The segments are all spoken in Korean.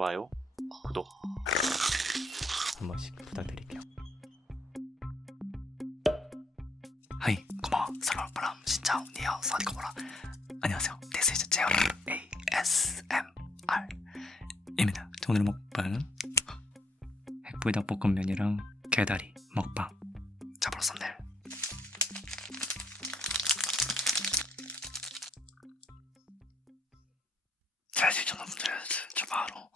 좋아요, 구독 한 번씩 부탁드릴게요. 하이, 고마워, 사랑, 바람, 진짜 언니야, 사디고보라. 안녕하세요, this is j A S M R 입니다. 오늘 먹방은 핵불닭 볶음면이랑 개다리 먹방. 잡으러 썸네일. 사실 저는 문제였어요. 저 바로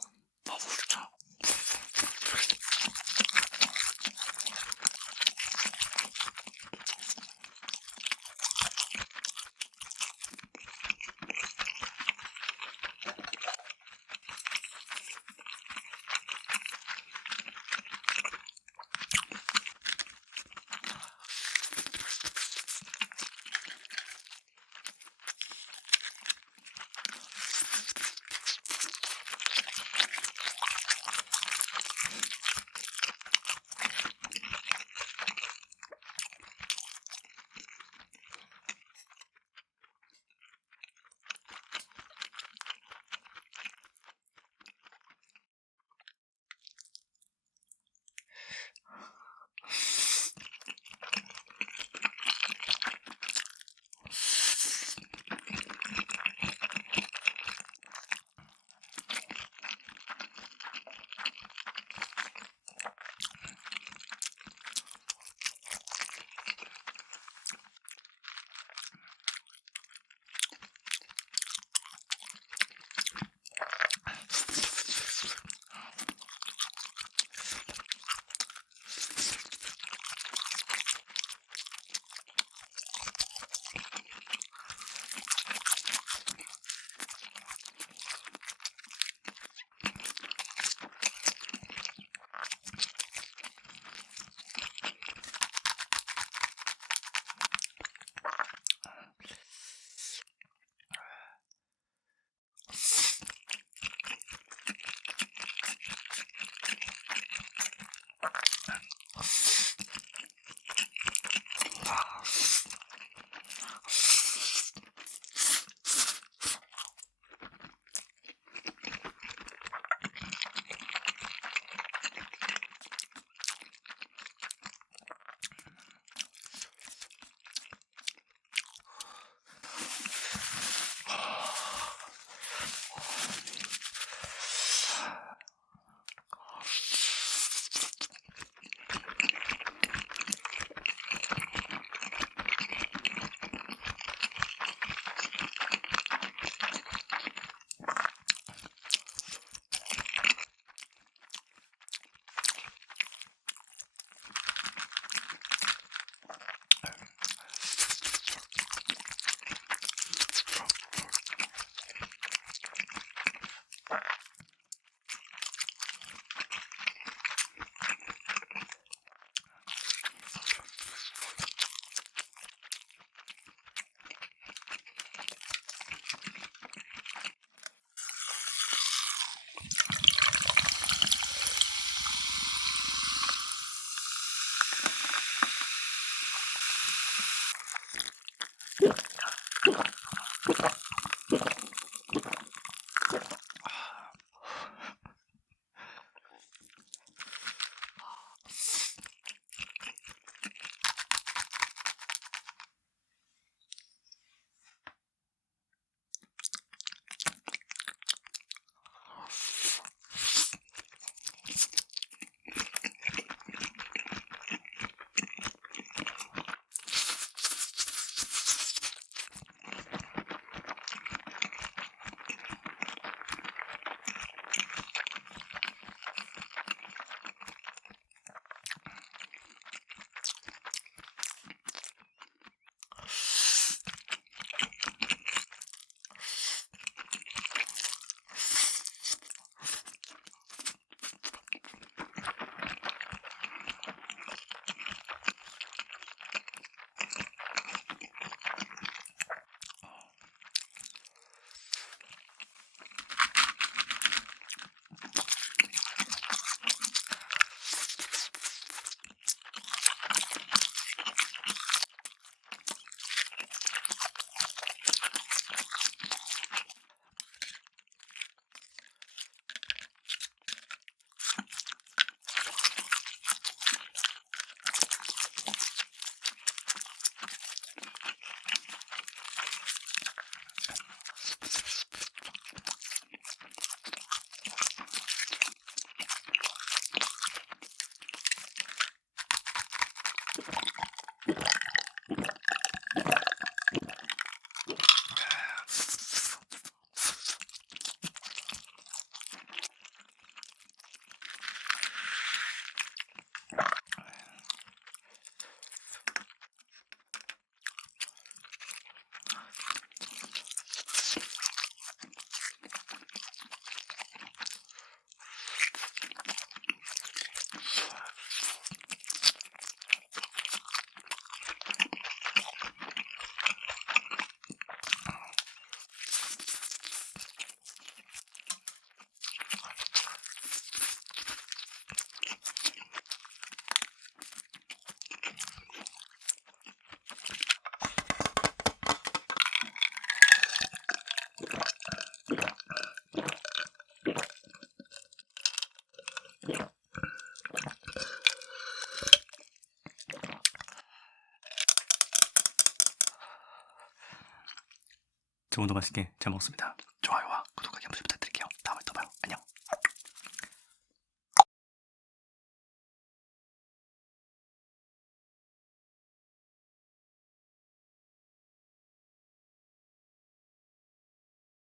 저 오늘도 맛있게 잘 먹었습니다.